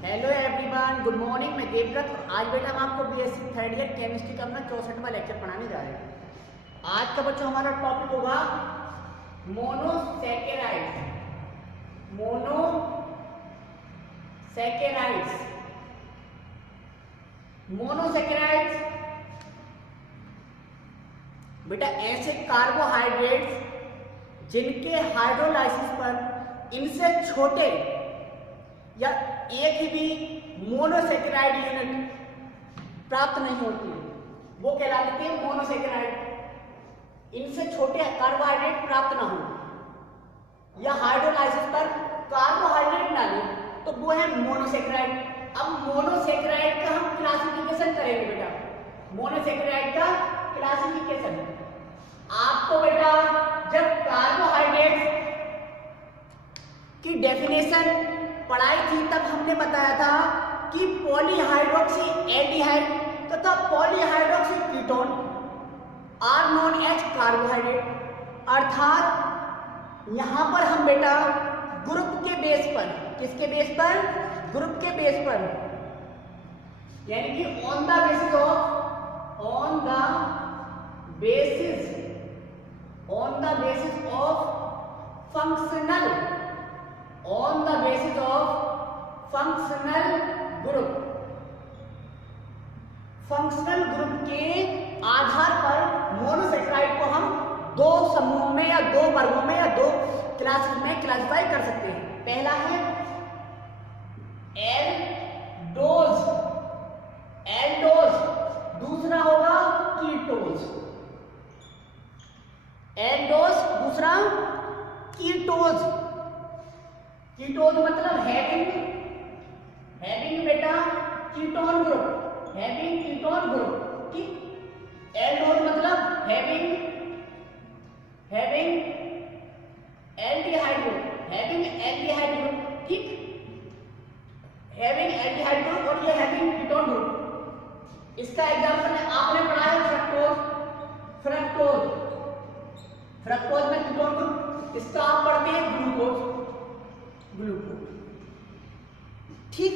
Hello everyone, good morning. मैं देवव्रत। आज बेटा हम आपको बीएससी थर्ड ईयर केमिस्ट्री का अपना 64वां लेक्चर पढ़ाने जा रहे हैं। आज का बच्चों हमारा टॉपिक होगा मोनोसैकेराइड्स। मोनोसैकेराइड्स बेटा ऐसे कार्बोहाइड्रेट्स जिनके हाइड्रोलाइसिस पर इनसे छोटे या एक भी मोनोसैकेराइड यूनिट प्राप्त नहीं होती, वो कहलाते हैं मोनोसैकेराइड। इनसे छोटे कार्बोहाइड्रेट प्राप्त ना हो या हाइड्रोलाइसिस पर कार्बोहाइड्रेट ना ले तो वो है मोनोसैकेराइड। अब मोनोसैकेराइड का हम क्लासिफिकेशन करेंगे बेटा। मोनोसैकेराइड का क्लासिफिकेशन आपको बेटा जब कार्बोहाइड्रेट की डेफिनेशन पढ़ाई थी तब हमने बताया था कि पॉलीहाइड्रोक्सी एल्डिहाइड तथा polyhydroxy ketone are known as carbohydrate. अर्थात यहां पर हम बेटा ग्रुप के बेस पर, किसके बेस पर? ग्रुप के बेस पर, यानी कि on the basis of functional group के आधार पर मोनोसैकेराइड को हम दो समूहों में या दो वर्गों में या दो क्लासेस में क्लासिफाई कर सकते हैं। पहला है एल्डोज, दूसरा होगा कीटोज। एल्डोज, दूसरा कीटोज। कीटोज मतलब हैविंग बेटा कीटोन ग्रुप, ठीक। एल्डोज मतलब हैविंग एल्डिहाइड ग्रुप, ठीक। हैविंग एल्डिहाइड ग्रुप और ये हैविंग कीटोन ग्रुप। इसका एग्जांपल आपने पढ़ा है फ्रक्टोज में कीटोन ग्रुप, इसका आप पढ़ते हैं ग्लूकोज, ठीक।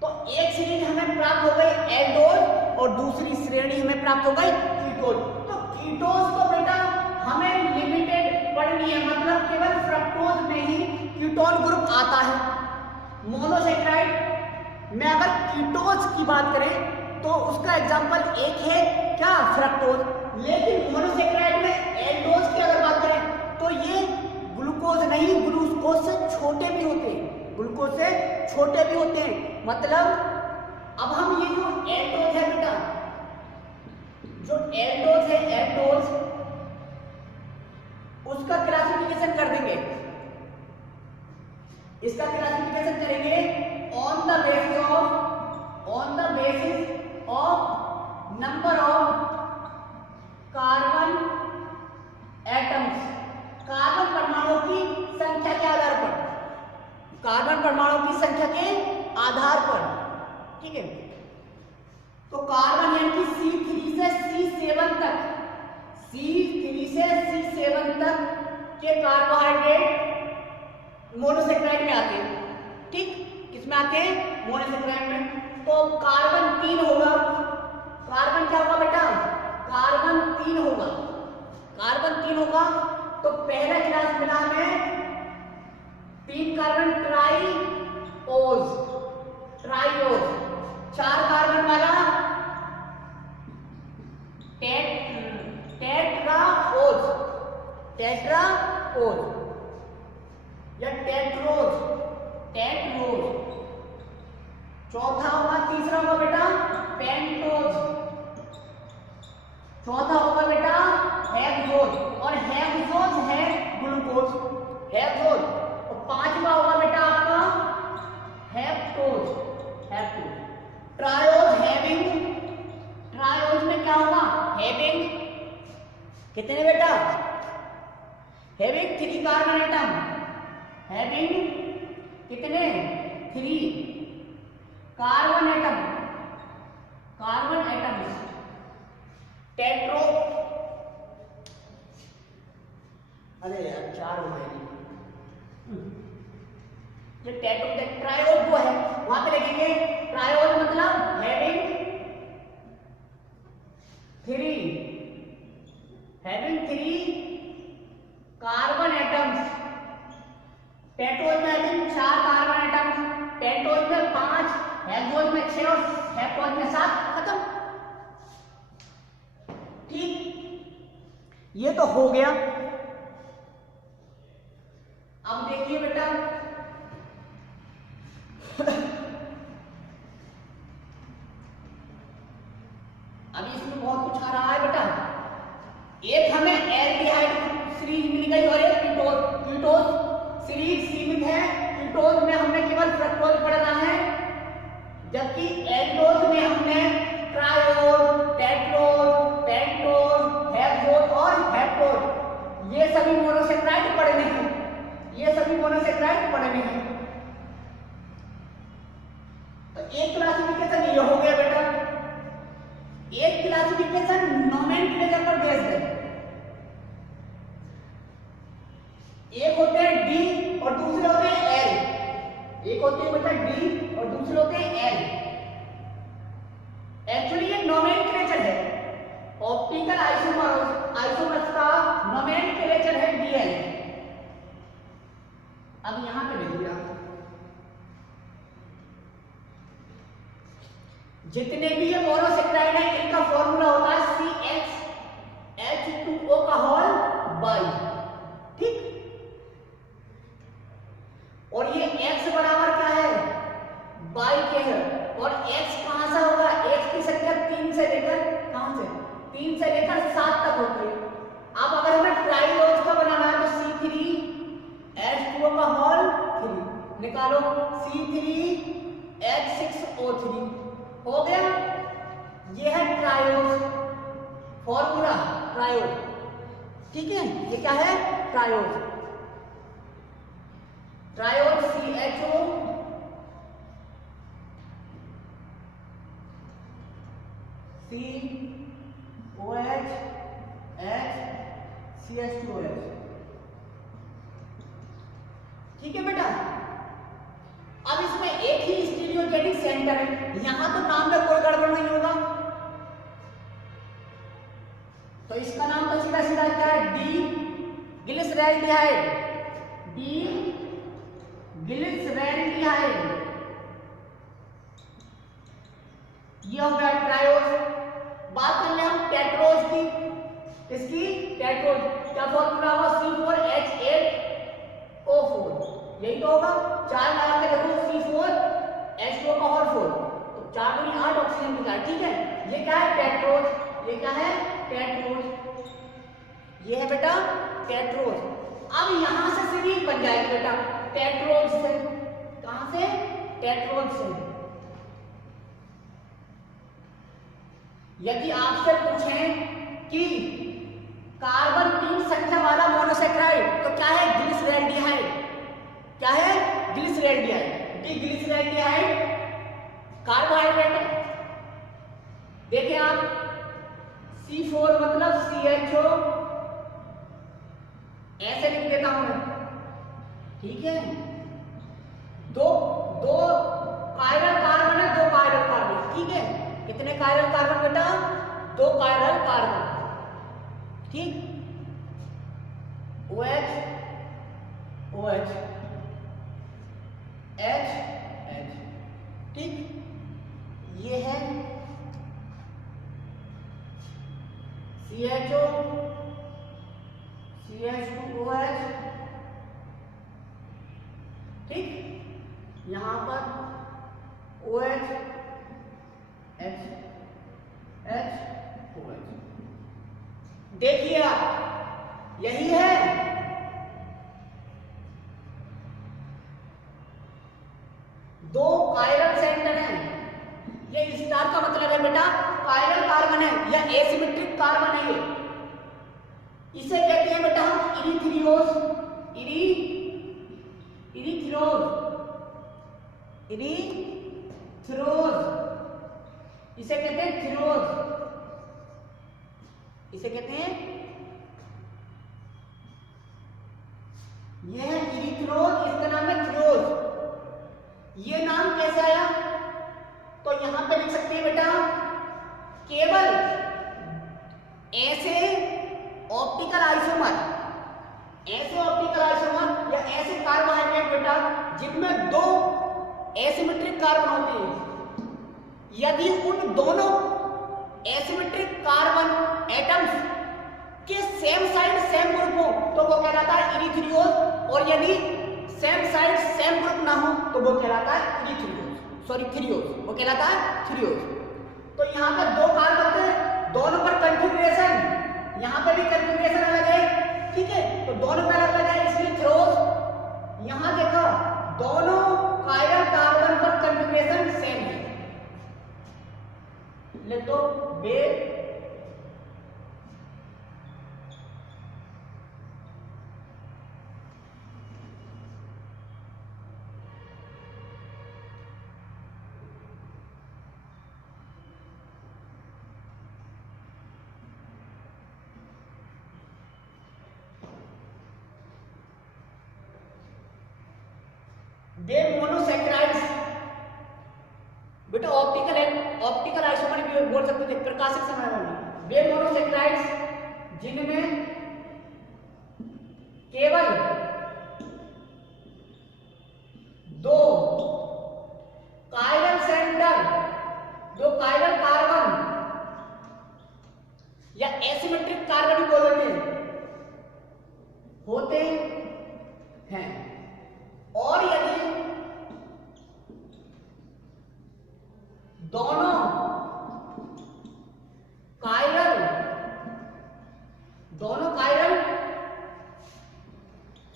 तो एक श्रेणी हमें प्राप्त हो गई एल्डोज और दूसरी श्रेणी हमें प्राप्त हो गई कीटोज। तो कीटोज को बेटा हमें लिमिटेड पढ़नी है, मतलब केवल फ्रक्टोज में ही कीटोन ग्रुप आता है। मोनोसैकेराइड में अगर कीटोज की बात करें तो उसका एग्जांपल एक है क्या? फ्रक्टोज। लेकिन मोनोसैकेराइड में एल्डोज की अगर बात करें तो ये ग्लूकोज नहीं, ग्लूकोज से छोटे भी होते हैं, मतलब अब हम ये जो एल्डोज है बेटा, उसका क्लासिफिकेशन कर देंगे। इसका क्लासिफिकेशन करेंगे on the basis of number of carbon atoms, carbon परमाणुओं की संख्या के आधार पर, ठीक है। तो कार्बन यानी कि C3 से C7 तक के कार्बोहाइड्रेट मोनोसैकेराइड में आते हैं, ठीक। किसमें आते हैं? मोनोसैकेराइड में। तो कार्बन 3 होगा। कार्बन क्या होगा बेटा? कार्बन 3 होगा। तो पहला क्लास मिला हमें 3 कार्बन ट्राइओज, 4 कार्बन वाला टेट्राओज या टेट्रोज। चौथा होगा, तीसरा होगा बेटा पेंटोज, चौथा होगा बेटा हेक्सोज, और हेक्सोज है ग्लूकोज, हेक्सोज। और पांचवा होगा बेटा आपका हेप्टोज। ट्रायोज में क्या होगा? हैविंग कितने बेटा? हैविंग 3 कार्बन एटम, कितने? 3 कार्बन एटम। टेट्रो, अरे यार 4 हो गए। ये टेट्रायोज वो है वहां पे लिखेंगे ट्रायोज मतलब having three carbon atoms. Pentose में हैविंग 4 कार्बन एटम्स, पेंटोज में 5, हेक्सोज में 6 और हेप्टोज में 7। खत्म। ठीक, ये तो हो गया। अब देखिए बेटा, अभी इसमें बहुत कुछ आ रहा है बेटा। एक हमें एल्डिहाइड सीरीज मिल गई और एक कीटोज सीरीज सीमित है। कीटोज में हमने केवल फ्रक्टोज पढ़ना है, जबकि एल्डोज में हमने ट्रायोज, टेट्रोज, पेंटोज, हेक्सोज और हेप्टोज ये सभी मोनोसेक्राइड पढ़ने हैं। ये सभी मोनोसेक्राइड पढ़ने हैं। तो एक क्लासिफिकेशन ये हो गया बेटा। एक क्लासिफिकेशन नोमेनक्लेचर पर बेस्ड है। एक होते हैं डी और दूसरे होते हैं एल। एक होते हैं बेटा डी और दूसरे होते हैं एल। एक्चुअली ये नोमेनक्लेचर है। ऑप्टिकल आइसोमर्स का नोमेनक्लेचर है डीएल। अब यहां पे देखिए आप, जितने भी ये मोनोसेक्राइड है इनका फॉर्मूला होता है CH2O का होल बाई। ठीक, और ये X बराबर क्या है, बाई के है। और X कहां से होगा, X की संख्या 3 से लेकर, कहां से, 3 से लेकर 7 तक होती है। अब अगर हमें ट्राइलोज का बनाना है तो C3H2O का होल 3 निकालो, C3H6O3 हो गया। ये है ट्रायोज फॉर्मूला, ट्रायोज। ठीक है, ये क्या है, triose. Triose CHO COH H CH2OH। ठीक है बेटा। अब इसमें एक ही स्टीरियोजेनिक सेंटर है, यहां तो नाम में कोई गड़बड़ नहीं होगा। तो इसका नाम तो सीधा सीधा क्या है, डी ग्लिसरैल्डिहाइड। डी ग्लिसरैल्डिहाइड, ये हो गया ट्रायोज। बात कर ले हम टेट्रोज की। इसकी टेट्रोज क्या फॉर्मूला होगा, C4H8O4। यही तो होगा। 4 लगा के देखो, C4H2O का होल 4, तो 4 दूनी 8 ऑक्सीजन निकाल। ठीक है, ये क्या है, टेट्रोज। ये क्या है, टेट्रोज। ये है बेटा टेट्रोज। अब यहां से सीरीज बन जाएगी बेटा टेट्रोज से। कहां से, टेट्रोज से। यदि आपसे पूछें कि कार्बन 3 संख्या वाला मोनोसेक्राइड तो क्या है, ग्लिसरैल्डिहाइड। क्या है, ग्लिसरैल्डिहाइड। डी ग्लिसरैल्डिहाइड कार्बोहाइड्रेट है। देखिए आप, C4 मतलब CHO, ऐसे लिख देता हूं मैं। ठीक है, दो कायरल कार्बन है, 2 कायरल कार्बन। ठीक है, कितने कायरल कार्बन बेटा, 2 कायरल कार्बन। ठीक, OH OH H H। ठीक, ये है CHO CH2OH। ठीक, यहां पर OH H H OH। देखिए आप, यही है। दो कायरल सेंटर हैं। ये स्टार का मतलब है बेटा कायरल कार्बन है या एसिमेट्रिक कार्बन है। ये इसे कहते हैं बेटा हम इरीथ्रियोज। इरीथ्रोज, इसे कहते हैं थ्रोज। इसे कहते हैं, यह है इरीथ्रोज, इसका नाम है थ्रोज। ये नाम कैसे आया? तो यहां पे लिख सकते हैं बेटा, केवल ऐसे ऑप्टिकल आइसोमर या ऐसे कार्बोहाइड्रेट बेटा जिनमें दो एसिमेट्रिक कार्बन होते हैं, यदि उन दोनों एसिमेट्रिक कार्बन एटम्स के सेम साइड सेम ग्रुप हो तो वो कहलाता है इरीथ्रियोज, और यदि सेम साइड सेम ग्रुप ना हो तो वो कहलाता है थ्रियोज, वो कहलाता है थ्रियोज। तो यहाँ पे दो कार्बन थे, दोनों पर कंफिग्रेशन, यहाँ पे भी कंफिग्रेशन अलग है, ठीक है, तो दोनों पे अलग अलग है, इसलिए थ्रियोज। यहाँ देखो दोनों कायरल कार्बन पर कंफिग्रेशन सेम है, ले तो बे मोनोसैकेराइड्स बेटा ऑप्टिकल आइसोमर भी बोल सकते थे, प्रकाशिक समय में वे मोनोसैकेराइड्स जिनमें केवल दो कायरल कार्बन या एसिमेट्रिक कार्बन भी बोल देते होते हैं, और यदि दोनों कायरल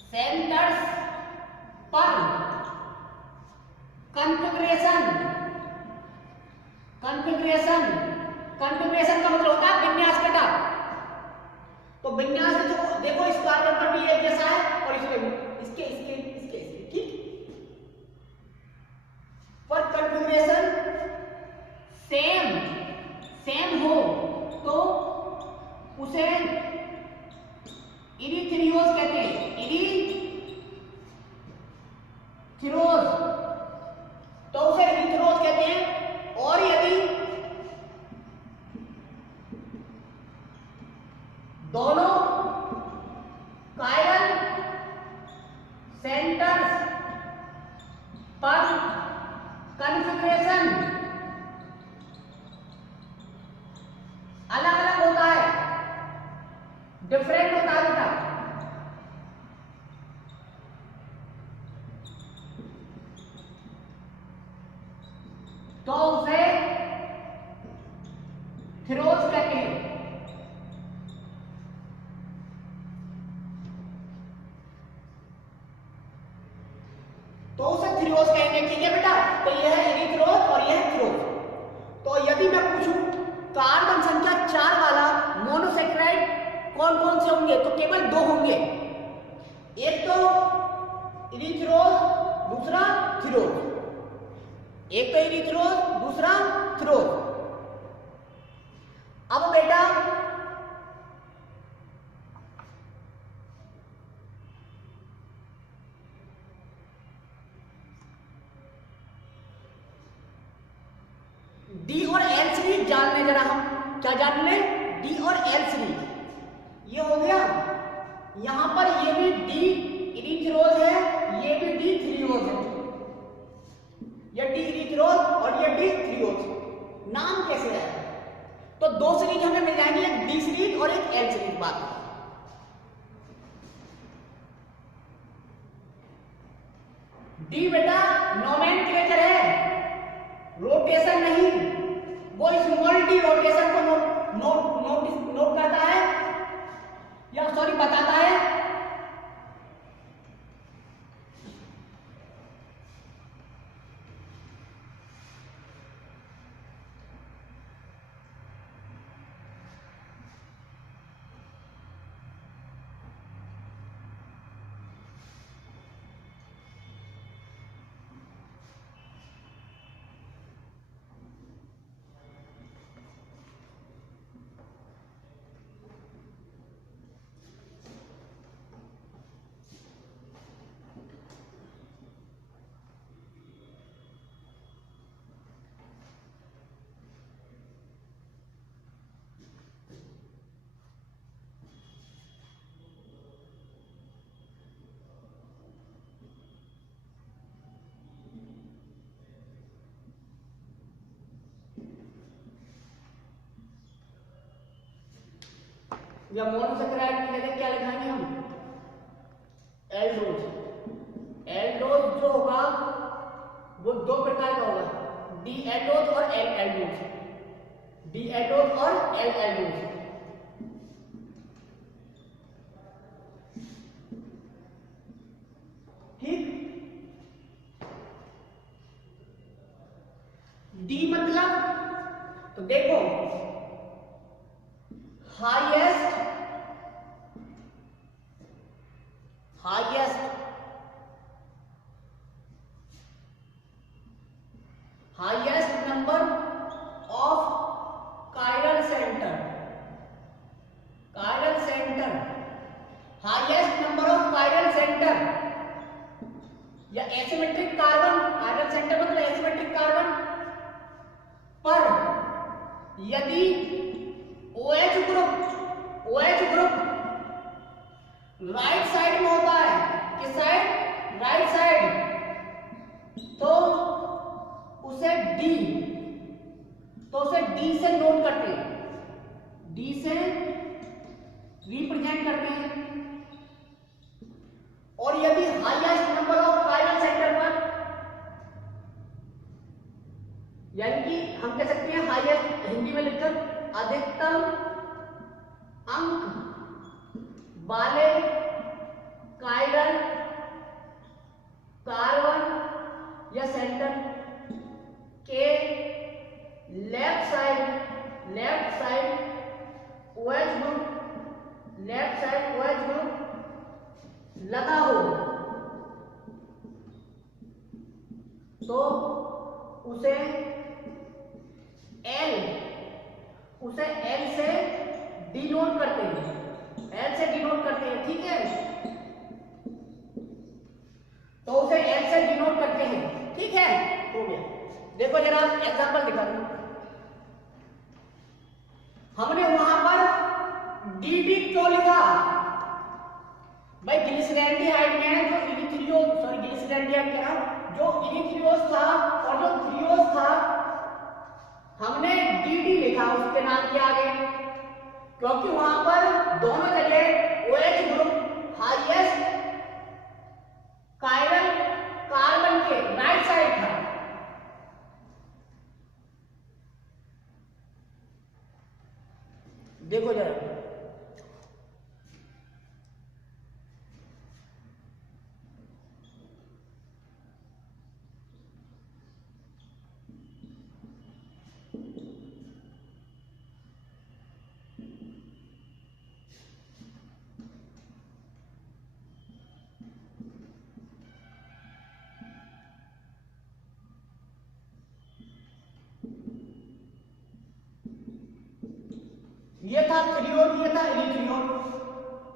सेंटर्स पर कॉन्फ़िगरेशन का मतलब होता है विन्यास बेटा। तो विन्यास जो देखो इस कार्बन पर भी एक जैसा है और इसमें भी, इसके ठीक, पर कॉन्फ़िगरेशन सेम हो तो उसे इरीथ्रियोज कहते हैं, तो उसे इरीथ्रोज कहते हैं। और यदि दोनों कायरल सेंटर्स पर कॉन्फ़िगरेशन अलग अलग होता है, डिफरेंट होता है बेटा, तो उसे थ्रियोज कहते हैं। तो उसे थ्रियोज कहेंगे, ठीक है बेटा। तो यह है इरीथ्रोज और यह है थ्रियोज। तो यदि मैं पूछूं कार्बन संख्या 4 वाला मोनोसैकेराइड कौन कौन से होंगे, तो केवल दो होंगे, एक तो इरीथ्रोज दूसरा थ्रियोज, एक तो इरीथ्रोज दूसरा थ्रियोज। अब बेटा डी और एल सीरीज जान ले जरा, हम क्या जान ले, डी और एल सीरीज। ये हो गया, यहां पर ये भी डी इरीथ्रोज है, ये भी डी थ्रियोज है, ये डी इरीथ्रोज और ये डी थ्रियोज। नाम कैसे है? तो दो सीरीज हमें मिल जाएंगी, एक डी सीरीज और एक एल सीरीज। बात डी बेटा नोमेनक्लेचर है, रोटेशन नहीं, वो स्मॉल डी रोटेशन को नोट करता है या सॉरी बताता है। या मोनोसेकेराइड की जगह क्या लिखाएंगे हम, एल्डोज। एल्डोज जो होगा वो दो प्रकार का होगा, डी एल्डोज और एल एल्डोज, डी एल्डोज और एल एल्डोज। ठीक, डी मतलब तो देखो highest number of chiral centre, highest number of chiral centre या एसिमेट्रिक कार्बन, कायरल सेंटर मतलब एसिमेट्रिक कार्बन पर यदि OH ग्रुप राइट साइड में होता है, किस साइड, राइट साइड, तो उसे डी से नोट करते हैं, डी से रिप्रेजेंट करते हैं। और यदि highest number of chiral centre पर, यानी कि हम कह सकते हैं हाईएस्ट, हिंदी में लिखकर अधिकतम अंक वाले कायरल कार्बन या सेंटर के लेफ्ट साइड OH ग्रुप लगा हो तो उसे एल से डिनोट करते हैं, ठीक है, तो उसे एल से डिनोट करते हैं, ठीक है, हो गया। देखो जरा एग्जांपल दिखा दूं, हमने वहां पर डी क्यों लिखा भाई, ग्लिसरैल्डिहाइड में जो ग्लिसरैल्डिहाइड क्या, जो इरिथ्रियोज था और जो थ्रियोज था, हमने डी लिखा उसके नाम के आगे, क्योंकि वहां पर दोनों जगह OH group highest chiral carbon के राइट साइड था। देखो जरा, ये था थ्रियोड, ये था इरिथ्रियोड।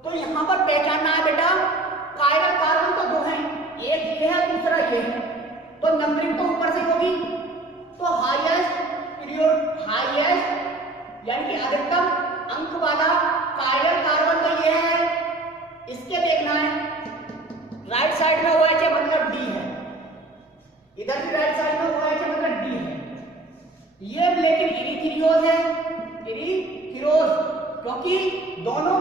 तो यहां पर पहचानना है बेटा, कायरल कार्बन तो दो हैं, एक ये है दूसरा ये है, तो नंबरिंग तो ऊपर से होगी। तो हाईएस्ट पीरियड, हाईएस्ट यानी कि अधिकतम अंक वाला कायरल कार्बन तो ये है, इसके देखना है राइट साइड में OH है मतलब D है, इधर भी राइट साइड में OH है मतलब D है। ये लेकिन इरिथ्रियोज है, इरिथ्रियोज, क्योंकि दोनों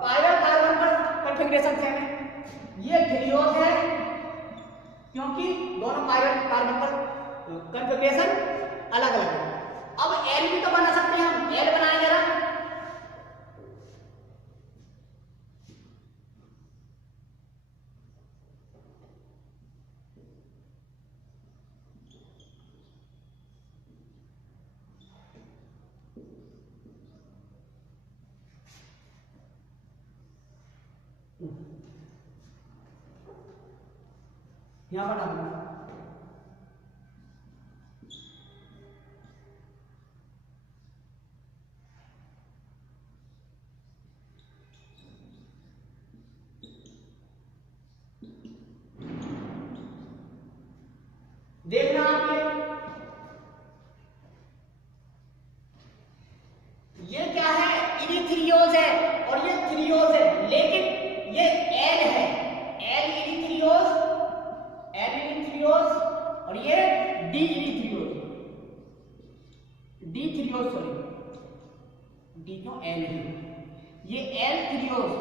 कायरल कार्बन पर कॉन्फ़िगरेशन सेम है। ये थ्रियोज है क्योंकि दोनों कायरल कार्बन पर कॉन्फ़िगरेशन अलग अलग है। अब एल भी तो बना सकते हैं हम, एल बनाएं जरा। यहां बना दूंगा, देखना आप ये क्या है, इरिथ्रियोज है और ये थ्रियोज है, लेकिन ये एल है, एल इरिथ्रियोज और ये डी इरिथ्रियोज, डी थ्रियोज, सॉरी डी क्यों, एल ही। ये एल थ्रियोज,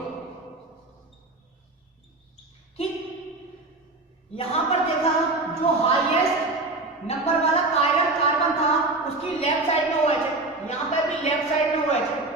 ठीक। यहां पर देखा जो हाईएस्ट नंबर वाला कार्बन था उसकी लेफ्ट साइड में OH है, यहां पर भी लेफ्ट साइड में OH है,